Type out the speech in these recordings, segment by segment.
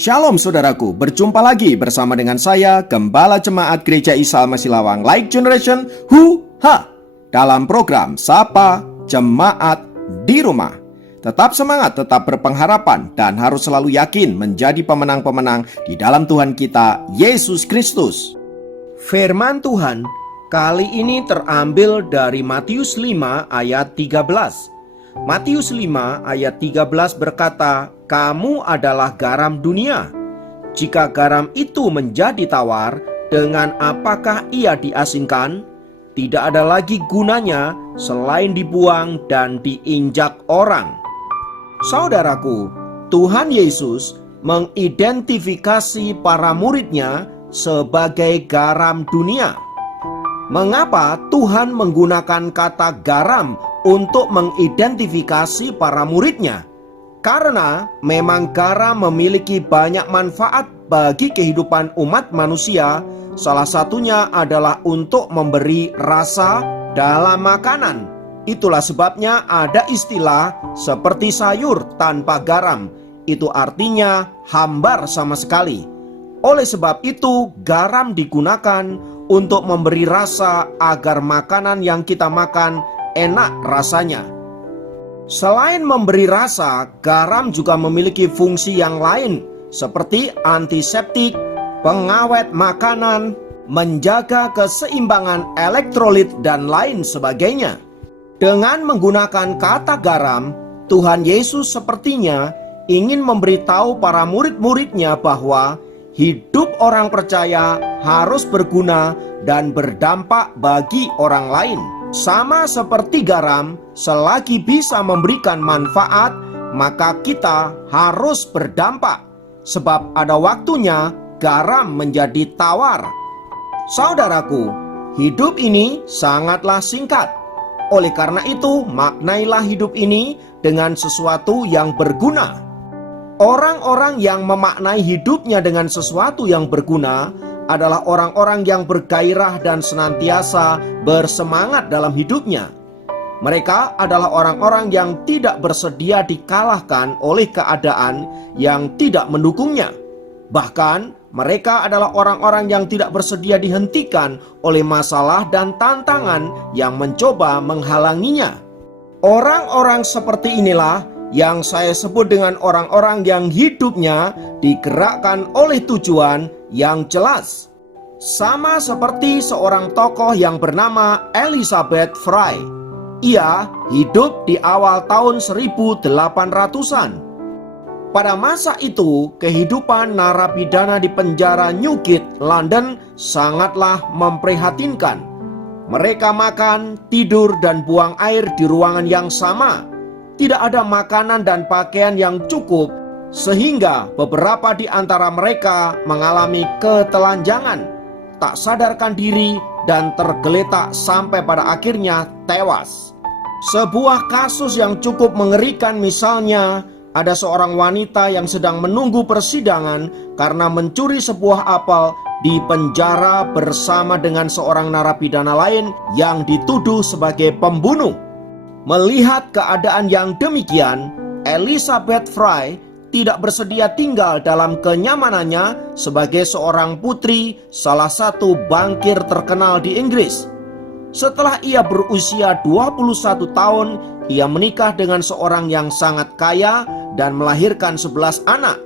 Shalom saudaraku, berjumpa lagi bersama dengan saya, Gembala Jemaat Gereja Isa Almasih Lawang Light Generation dalam program Sapa Jemaat di Rumah. Tetap semangat, tetap berpengharapan, dan harus selalu yakin menjadi pemenang-pemenang di dalam Tuhan kita, Yesus Kristus. Firman Tuhan kali ini terambil dari Matius 5 ayat 13. Matius 5 ayat 13 berkata, "Kamu adalah garam dunia. Jika garam itu menjadi tawar, dengan apakah ia diasinkan? Tidak ada lagi gunanya selain dibuang dan diinjak orang." Saudaraku, Tuhan Yesus mengidentifikasi para muridnya sebagai garam dunia. Mengapa Tuhan menggunakan kata garam untuk mengidentifikasi para muridnya? Karena memang garam memiliki banyak manfaat bagi kehidupan umat manusia. Salah satunya adalah untuk memberi rasa dalam makanan. Itulah sebabnya ada istilah seperti sayur tanpa garam. Itu artinya hambar sama sekali. Oleh sebab itu, garam digunakan untuk memberi rasa agar makanan yang kita makan enak rasanya. Selain memberi rasa, garam juga memiliki fungsi yang lain seperti antiseptik, pengawet makanan, menjaga keseimbangan elektrolit, dan lain sebagainya. Dengan menggunakan kata garam, Tuhan Yesus sepertinya ingin memberitahu para murid-muridnya bahwa hidup orang percaya harus berguna dan berdampak bagi orang lain. Sama seperti garam, selagi bisa memberikan manfaat, maka kita harus berdampak. Sebab ada waktunya garam menjadi tawar. Saudaraku, hidup ini sangatlah singkat. Oleh karena itu, maknailah hidup ini dengan sesuatu yang berguna. Orang-orang yang memaknai hidupnya dengan sesuatu yang berguna adalah orang-orang yang bergairah dan senantiasa bersemangat dalam hidupnya. Mereka adalah orang-orang yang tidak bersedia dikalahkan oleh keadaan yang tidak mendukungnya. Bahkan mereka adalah orang-orang yang tidak bersedia dihentikan oleh masalah dan tantangan yang mencoba menghalanginya. Orang-orang seperti inilah yang saya sebut dengan orang-orang yang hidupnya digerakkan oleh tujuan yang jelas. Sama seperti seorang tokoh yang bernama Elizabeth Fry. Ia hidup di awal tahun 1800-an. Pada masa itu, kehidupan narapidana di penjara Newgate, London sangatlah memprihatinkan. Mereka makan, tidur, dan buang air di ruangan yang sama. Tidak ada makanan dan pakaian yang cukup, sehingga beberapa di antara mereka mengalami ketelanjangan, tak sadarkan diri, dan tergeletak sampai pada akhirnya tewas. Sebuah kasus yang cukup mengerikan misalnya, ada seorang wanita yang sedang menunggu persidangan karena mencuri sebuah apel di penjara bersama dengan seorang narapidana lain yang dituduh sebagai pembunuh. Melihat keadaan yang demikian, Elizabeth Fry tidak bersedia tinggal dalam kenyamanannya sebagai seorang putri salah satu bankir terkenal di Inggris. Setelah ia berusia 21 tahun, ia menikah dengan seorang yang sangat kaya dan melahirkan 11 anak.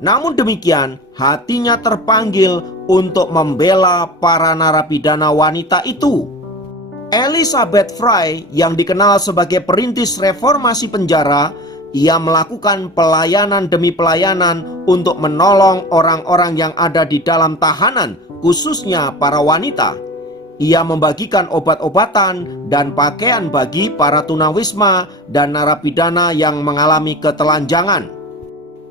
Namun demikian, hatinya terpanggil untuk membela para narapidana wanita itu. Elizabeth Fry yang dikenal sebagai perintis reformasi penjara, ia melakukan pelayanan demi pelayanan untuk menolong orang-orang yang ada di dalam tahanan, khususnya para wanita. Ia membagikan obat-obatan dan pakaian bagi para tunawisma dan narapidana yang mengalami ketelanjangan.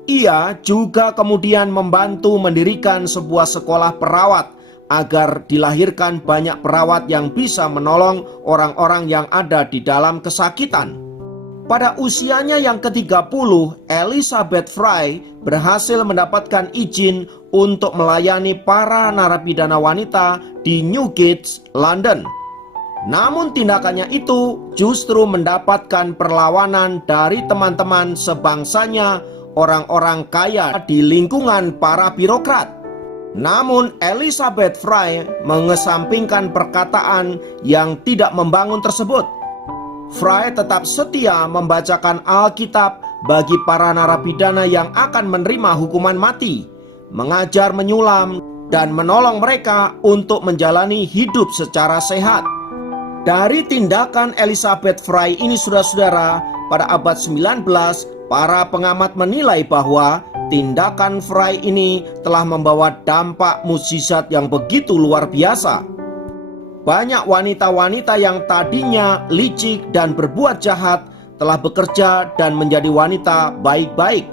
Ia juga kemudian membantu mendirikan sebuah sekolah perawat agar dilahirkan banyak perawat yang bisa menolong orang-orang yang ada di dalam kesakitan. Pada usianya yang ke-30, Elizabeth Fry berhasil mendapatkan izin untuk melayani para narapidana wanita di Newgate, London. Namun tindakannya itu justru mendapatkan perlawanan dari teman-teman sebangsanya orang-orang kaya di lingkungan para birokrat. Namun Elizabeth Fry mengesampingkan perkataan yang tidak membangun tersebut. Fry tetap setia membacakan Alkitab bagi para narapidana yang akan menerima hukuman mati, mengajar menyulam, dan menolong mereka untuk menjalani hidup secara sehat. Dari tindakan Elizabeth Fry ini, saudara-saudara, pada abad 19, para pengamat menilai bahwa tindakan Fry ini telah membawa dampak mukjizat yang begitu luar biasa. Banyak wanita-wanita yang tadinya licik dan berbuat jahat telah bekerja dan menjadi wanita baik-baik.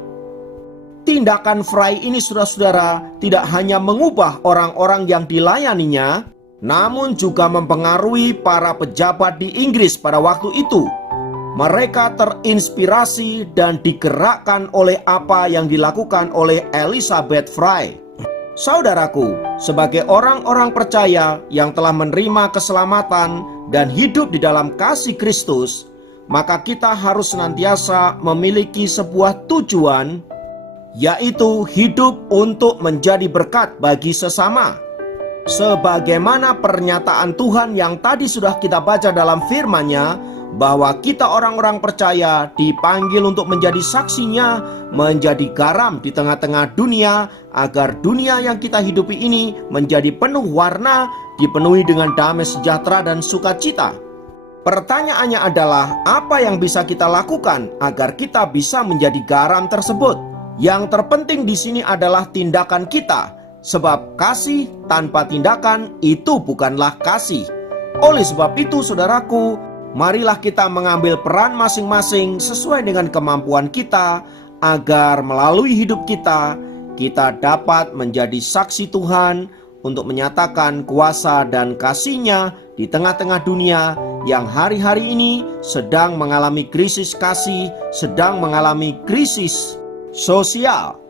Tindakan Fry ini, saudara-saudara, tidak hanya mengubah orang-orang yang dilayaninya, namun juga mempengaruhi para pejabat di Inggris pada waktu itu. Mereka terinspirasi dan digerakkan oleh apa yang dilakukan oleh Elizabeth Fry. Saudaraku, sebagai orang-orang percaya yang telah menerima keselamatan dan hidup di dalam kasih Kristus, maka kita harus senantiasa memiliki sebuah tujuan, yaitu hidup untuk menjadi berkat bagi sesama. Sebagaimana pernyataan Tuhan yang tadi sudah kita baca dalam firman-Nya, bahwa kita orang-orang percaya dipanggil untuk menjadi saksinya, menjadi garam di tengah-tengah dunia, agar dunia yang kita hidupi ini menjadi penuh warna, dipenuhi dengan damai sejahtera dan sukacita. Pertanyaannya adalah, apa yang bisa kita lakukan agar kita bisa menjadi garam tersebut? Yang terpenting di sini adalah tindakan kita, sebab kasih tanpa tindakan itu bukanlah kasih. Oleh sebab itu, saudaraku, marilah kita mengambil peran masing-masing sesuai dengan kemampuan kita, agar melalui hidup kita, kita dapat menjadi saksi Tuhan untuk menyatakan kuasa dan kasih-Nya di tengah-tengah dunia yang hari-hari ini sedang mengalami krisis kasih, sedang mengalami krisis sosial.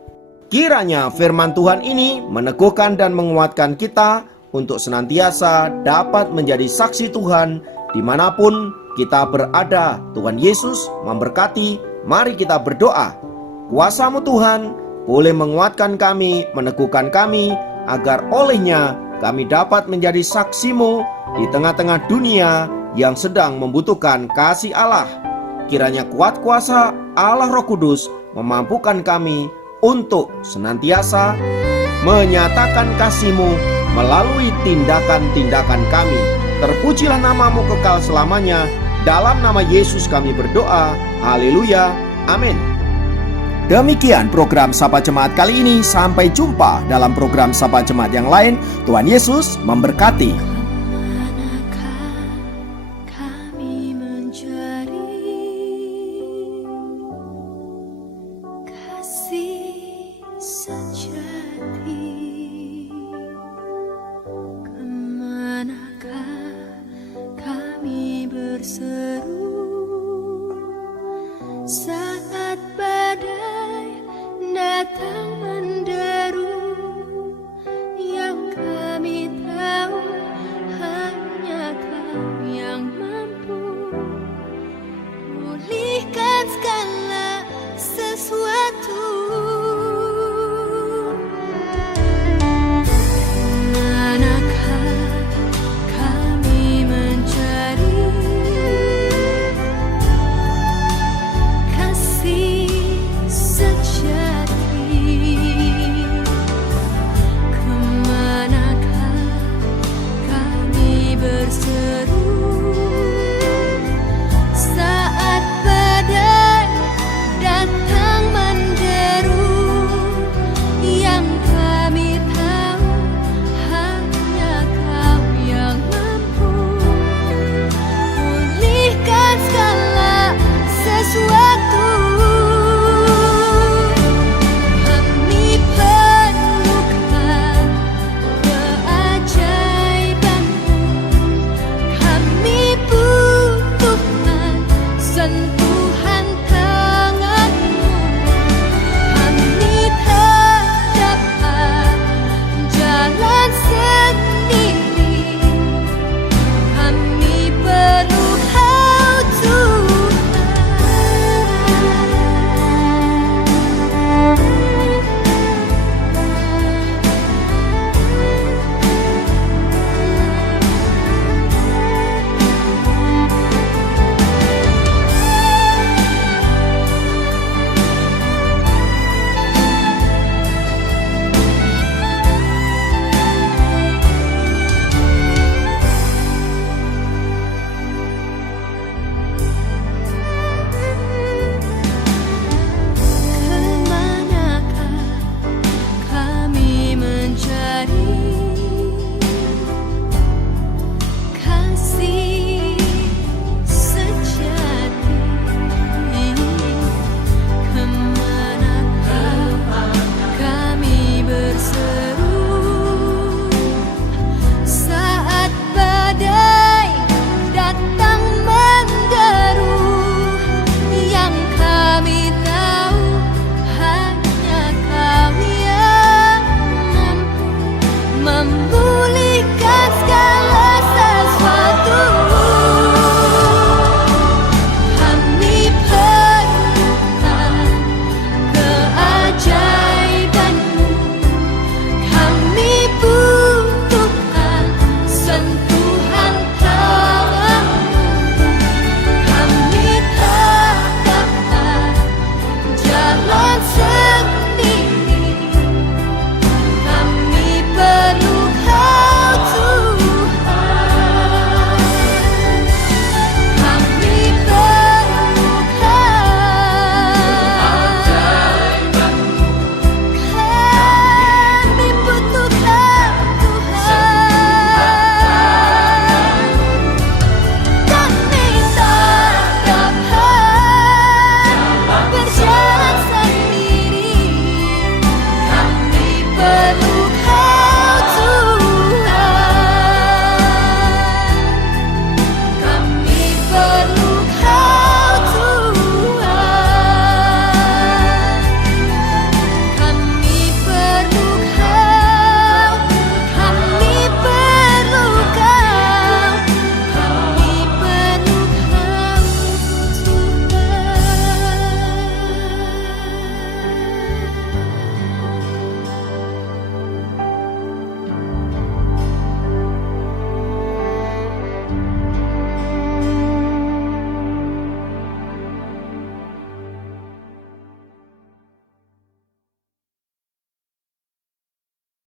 Kiranya firman Tuhan ini meneguhkan dan menguatkan kita untuk senantiasa dapat menjadi saksi Tuhan dimanapun kita berada. Tuhan Yesus memberkati. Mari kita berdoa. Kuasa-Mu Tuhan boleh menguatkan kami, meneguhkan kami, agar olehnya kami dapat menjadi saksi-Mu di tengah-tengah dunia yang sedang membutuhkan kasih Allah. Kiranya kuat kuasa Allah Roh Kudus memampukan kami untuk senantiasa menyatakan kasih-Mu melalui tindakan-tindakan kami. Terpujilah nama-Mu kekal selamanya. Dalam nama Yesus kami berdoa. Haleluya. Amin. Demikian program Sapa Jemaat kali ini. Sampai jumpa dalam program Sapa Jemaat yang lain. Tuhan Yesus memberkati.